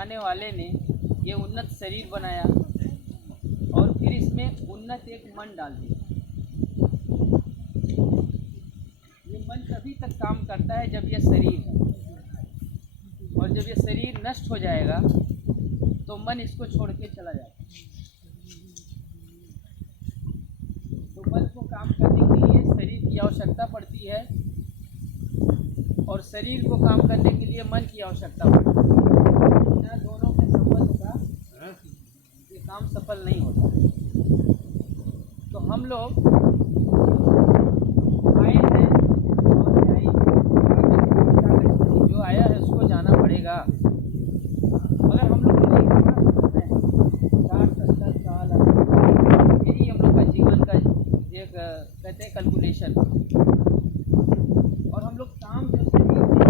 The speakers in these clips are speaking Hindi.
बनाने वाले ने ये उन्नत शरीर बनाया और फिर इसमें उन्नत एक मन डाल दिया। ये मन तभी तक काम करता है जब यह शरीर है, और जब यह शरीर नष्ट हो जाएगा तो मन इसको छोड़ के चला जाएगा। तो मन को काम करने के लिए शरीर की आवश्यकता पड़ती है और शरीर को काम करने के लिए मन की आवश्यकता पड़ती है। बिना दोनों के संबंध का ये काम सफल नहीं होता। तो हम लोग आए हैं और जाएंगे, जो आया है उसको जाना पड़ेगा। अगर हम लोग को ये है 60-70 साल यही हम लोग का जीवन का एक कहते हैं कैलकुलेशन, और हम लोग काम जो शरीर में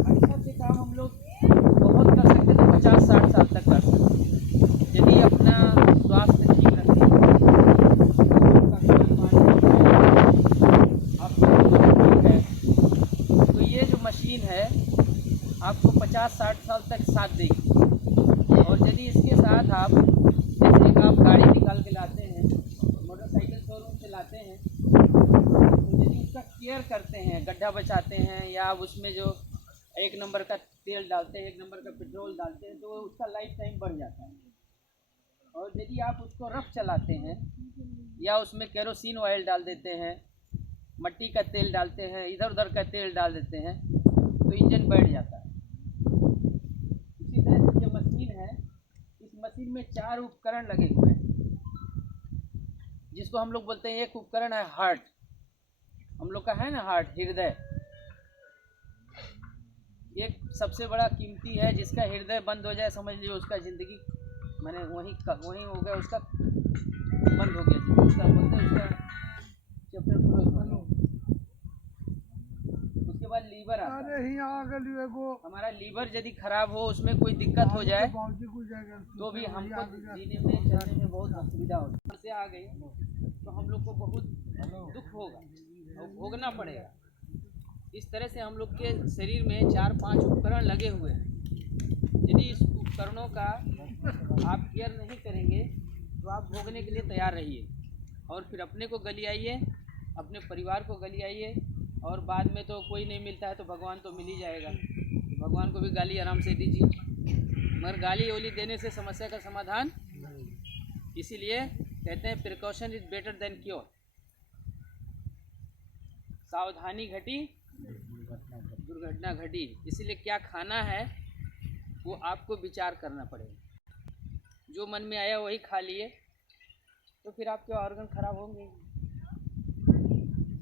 अच्छा से काम हम लोग बहुत कर सकते तो 50-60 साल तक कर सकते यदि अपना स्वास्थ्य ठीक रखें, आपका ठीक है तो ये जो मशीन है आपको 50-60 साल तक साथ देगी। और यदि इसके साथ आप जैसे एक आप गाड़ी निकाल के लाते हैं, मोटरसाइकिल शोरूम से लाते हैं, तो यदि उसका केयर करते हैं, गड्ढा बचाते हैं या उसमें जो 1 नंबर का तेल डालते हैं, 1 नंबर का पेट्रोल डालते हैं, तो उसका लाइफ टाइम बढ़ जाता है। और यदि आप उसको रफ चलाते हैं या उसमें केरोसिन ऑयल डाल देते हैं, मट्टी का तेल डालते हैं, इधर उधर का तेल डाल देते हैं, तो इंजन बैठ जाता है। इसी तरह से ये मशीन है, इस मशीन में 4 उपकरण लगे हुए हैं, जिसको हम लोग बोलते हैं, एक उपकरण है हार्ट, हम लोग का है ना हार्ट, हृदय। एक सबसे बड़ा कीमती है, जिसका हृदय बंद हो जाए समझ लीजिए उसका ज़िंदगी मैंने वहीं हो गया, उसका बंद हो गया, उसका बोलते हैं उसका चैप्टर क्लोज हो गया। उसके बाद लीवर आता है। हमारा लीवर यदि खराब हो, उसमें कोई दिक्कत हो जाए तो भी हमको जीने में चलने में बहुत असुविधा होती है। से आ गई तो हम लोग को बहुत दुख होगा और भोगना पड़ेगा। इस तरह से हम लोग के शरीर में 4-5 उपकरण लगे हुए हैं। यदि इस उपकरणों का आप केयर नहीं करेंगे तो आप भोगने के लिए तैयार रहिए, और फिर अपने को गलियाइए, अपने परिवार को गलियाइए, और बाद में तो कोई नहीं मिलता है तो भगवान तो मिल ही जाएगा, तो भगवान को भी गाली आराम से दीजिए। मगर गाली ओली देने से समस्या का समाधान, इसीलिए कहते हैं precaution is better than cure. सावधानी घटी दुर्घटना घटी। इसीलिए क्या खाना है वो आपको विचार करना पड़ेगा। जो मन में आया वही खा लिए तो फिर आपके ऑर्गन खराब होंगे।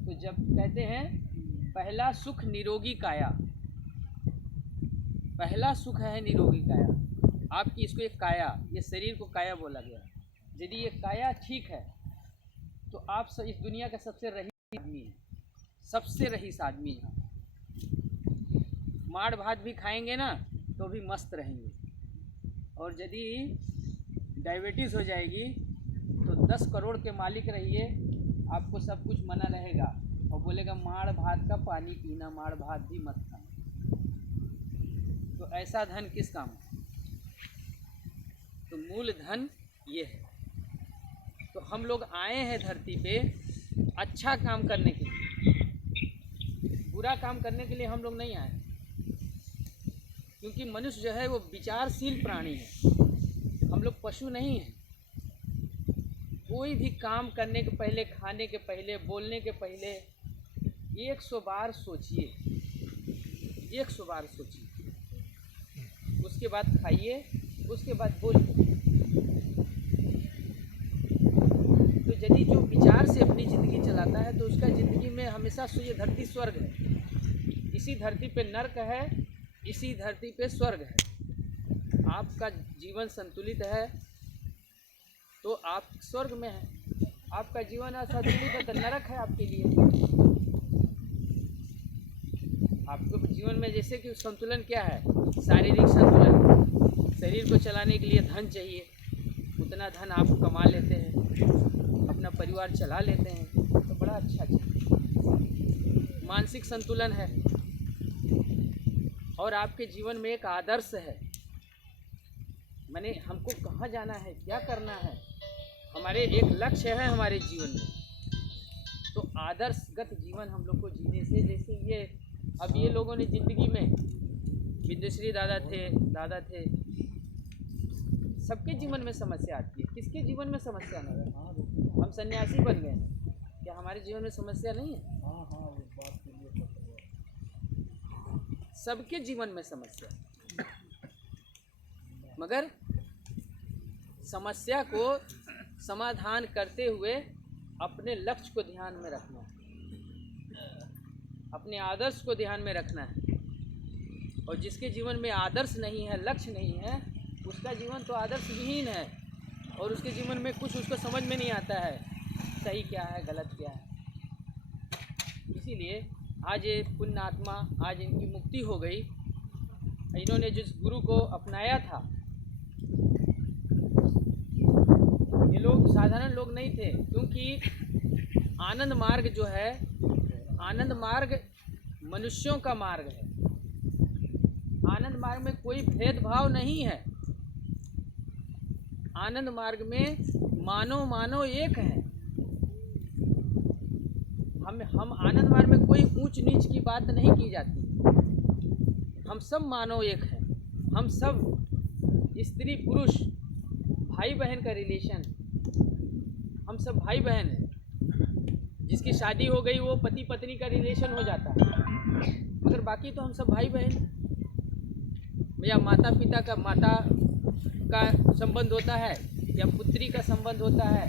तो जब कहते हैं पहला सुख निरोगी काया, पहला सुख है निरोगी काया। आपकी इसको एक काया, ये शरीर को काया बोला गया। यदि ये काया ठीक है तो आप इस दुनिया का सबसे रईस आदमी हैं, सबसे रईस आदमी हैं। माड़ भात भी खाएंगे ना तो भी मस्त रहेंगे, और यदि डायबिटीज़ हो जाएगी तो 10 करोड़ के मालिक रहिए, आपको सब कुछ मना रहेगा और बोलेगा माड़ भात का पानी पीना, माड़ भात भी मत खाना। तो ऐसा धन किस काम है? तो मूल धन ये है। तो हम लोग आए हैं धरती पे अच्छा काम करने के लिए, बुरा काम करने के लिए हम लोग नहीं आए। क्योंकि मनुष्य जो है वो विचारशील प्राणी है, हम लोग पशु नहीं हैं। कोई भी काम करने के पहले, खाने के पहले, बोलने के पहले 100 बार सोचिए, 100 बार सोचिए, उसके बाद खाइए, उसके बाद बोलिए। तो यदि जो विचार से अपनी ज़िंदगी चलाता है तो उसका ज़िंदगी में हमेशा ये धरती स्वर्ग है। इसी धरती पे नर्क है, इसी धरती पे स्वर्ग है। आपका जीवन संतुलित है तो आप स्वर्ग में हैं, आपका जीवन असंतुलित है तो नरक है आपके लिए। आपको जीवन में जैसे कि संतुलन क्या है? शारीरिक संतुलन। शरीर को चलाने के लिए धन चाहिए, उतना धन आप कमा लेते हैं, अपना परिवार चला लेते हैं, तो बड़ा अच्छा चीज़। मानसिक संतुलन है, और आपके जीवन में एक आदर्श है, मैंने हमको कहाँ जाना है, क्या करना है, हमारे एक लक्ष्य है हमारे जीवन में। तो आदर्शगत जीवन हम लोग को जीने से, जैसे ये अब ये लोगों ने ज़िंदगी में, विद्याश्री दादा थे, सबके जीवन में समस्या आती है। किसके जीवन में समस्या नहीं है? हम सन्यासी बन गए, क्या हमारे जीवन में समस्या नहीं है? सबके जीवन में समस्या, मगर समस्या को समाधान करते हुए अपने लक्ष्य को ध्यान में रखना है, अपने आदर्श को ध्यान में रखना है। और जिसके जीवन में आदर्श नहीं है, लक्ष्य नहीं है, उसका जीवन तो आदर्श विहीन है और उसके जीवन में कुछ उसको समझ में नहीं आता है, सही क्या है, गलत क्या है। इसीलिए आज ये पुण्य आत्मा, आज इनकी मुक्ति हो गई। इन्होंने जिस गुरु को अपनाया था, ये लोग साधारण लोग नहीं थे, क्योंकि आनंद मार्ग जो है, आनंद मार्ग मनुष्यों का मार्ग है। आनंद मार्ग में कोई भेदभाव नहीं है। आनंद मार्ग में मानव एक है। हम आनंद मार्ग में कोई ऊंच नीच की बात नहीं की जाती। हम सब मानव एक हैं। हम सब स्त्री पुरुष भाई बहन का रिलेशन, हम सब भाई बहन हैं। जिसकी शादी हो गई वो पति पत्नी का रिलेशन हो जाता है, मगर बाकी तो हम सब भाई बहन। या माता पिता का, माता का संबंध होता है, या पुत्री का संबंध होता है,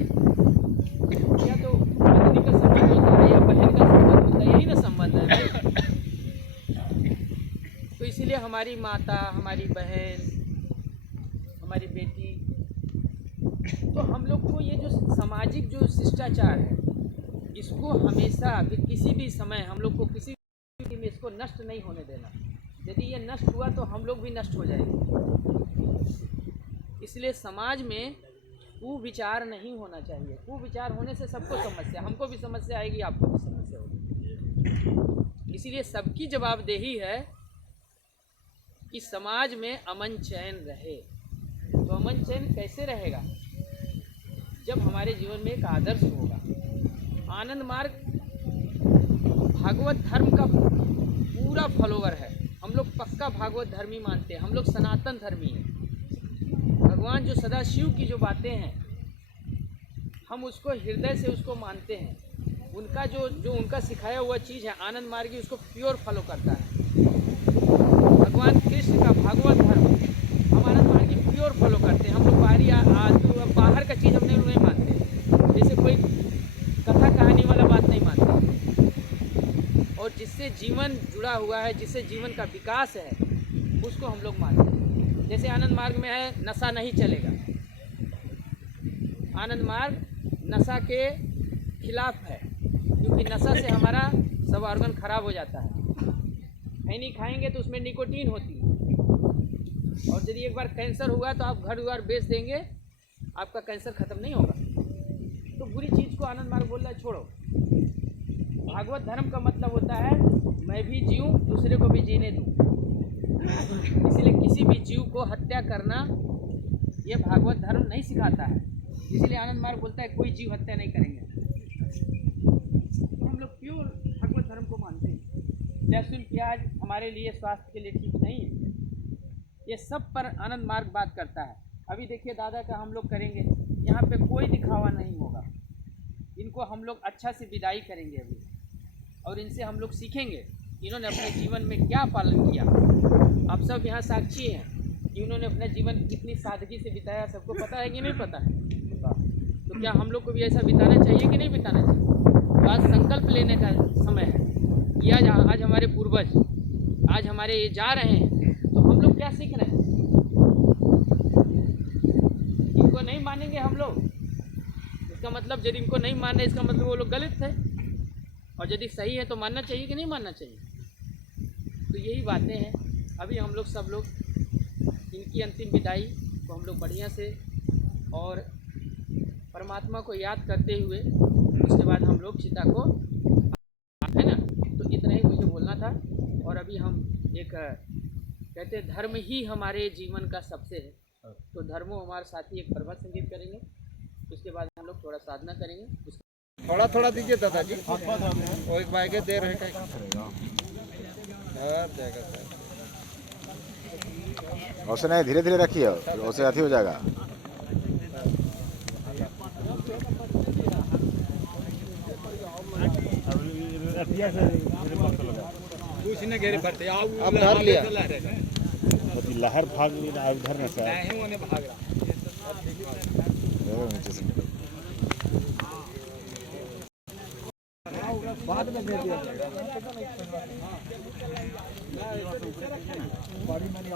या तो पत्नी का संबंध होता है, या बहन का संबंध होता है, यही ना संबंध है। तो इसीलिए हमारी माता, हमारी बहन, हमारी बेटी, तो हम लोग को ये जो सामाजिक जो शिष्टाचार है, इसको हमेशा किसी भी समय हम लोग को किसी में इसको नष्ट नहीं होने देना। यदि ये नष्ट हुआ तो हम लोग भी नष्ट हो जाएंगे। इसलिए समाज में कुविचार नहीं होना चाहिए। कुविचार होने से सबको समस्या, हमको भी समस्या आएगी, आपको भी समस्या होगी। इसीलिए सबकी जवाबदेही है कि समाज में अमन चैन रहे। तो अमन चैन कैसे रहेगा? जब हमारे जीवन में एक आदर्श होगा। आनंद मार्ग भागवत धर्म का पूरा फॉलोवर है। हम लोग पक्का भागवत धर्मी मानते हैं, हम लोग सनातन धर्मी हैं। भगवान जो सदा शिव की जो बातें हैं, हम उसको हृदय से उसको मानते हैं। उनका जो उनका सिखाया हुआ चीज़ है, आनंद मार्गी, उसको प्योर फॉलो करता है। भगवान कृष्ण का भागवत धर्म हम आनंद मार्गी प्योर फॉलो करते हैं। हम लोग बाहर का चीज़ हम लोग नहीं मानते, जैसे कोई कथा कहानी वाला बात नहीं मानते। और जिससे जीवन जुड़ा हुआ है, जिससे जीवन का विकास है, उसको हम लोग मानते हैं। जैसे आनंद मार्ग में है, नशा नहीं चलेगा। आनंद मार्ग नशा के खिलाफ है, क्योंकि नशा से हमारा सब ऑर्गन खराब हो जाता है। खैनी खाएंगे तो उसमें निकोटीन होती है, और यदि एक बार कैंसर हुआ तो आप घर द्वार बेच देंगे, आपका कैंसर खत्म नहीं होगा। तो बुरी चीज़ को आनंद मार्ग बोल रहा है, छोड़ो। भागवत धर्म का मतलब होता है मैं भी जीऊँ, दूसरे को भी जीने दूँ। इसलिए किसी भी जीव को हत्या करना ये भागवत धर्म नहीं सिखाता है। इसलिए आनंद मार्ग बोलता है कोई जीव हत्या नहीं करेंगे। तो हम लोग प्योर भागवत धर्म को मानते हैं। लहसुन प्याज हमारे लिए स्वास्थ्य के लिए ठीक नहीं है, ये सब पर आनंद मार्ग बात करता है। अभी देखिए दादा का हम लोग करेंगे, यहाँ पे कोई दिखावा नहीं होगा। इनको हम लोग अच्छा से विदाई करेंगे अभी, और इनसे हम लोग सीखेंगे इन्होंने अपने जीवन में क्या पालन किया। आप सब यहाँ साक्षी हैं कि उन्होंने अपना जीवन कितनी सादगी से बिताया। सबको पता है कि नहीं पता है? तो क्या हम लोग को भी ऐसा बिताना चाहिए कि नहीं बिताना चाहिए? तो आज संकल्प लेने का समय है कि आज हमारे पूर्वज, आज हमारे ये जा रहे हैं, तो हम लोग क्या सीख रहे हैं? इनको नहीं मानेंगे हम लोग, इसका मतलब यदि इनको नहीं माने, इसका मतलब वो लोग गलत थे। और यदि सही है तो मानना चाहिए कि नहीं मानना चाहिए? तो यही बातें हैं। अभी हम लोग सब लोग इनकी अंतिम विदाई को हम लोग बढ़िया से और परमात्मा को याद करते हुए उसके बाद हम लोग चिता को, है ना। तो इतना ही मुझे बोलना था। और अभी हम एक कहते धर्म ही हमारे जीवन का सबसे है। तो धर्मो हमारे साथी एक प्रभात संगीत करेंगे, उसके बाद हम लोग थोड़ा साधना करेंगे। थोड़ा थोड़ा दीजिए दादाजी, वो एक बाइक दे रहे हैं वैसे नहीं, धीरे धीरे रखिए, वैसे अति हो जाएगा। अब धर लिया, लहर भाग उधर न सर, भाग रहा नीचे से बाद में दे दिया बड़ी मैंने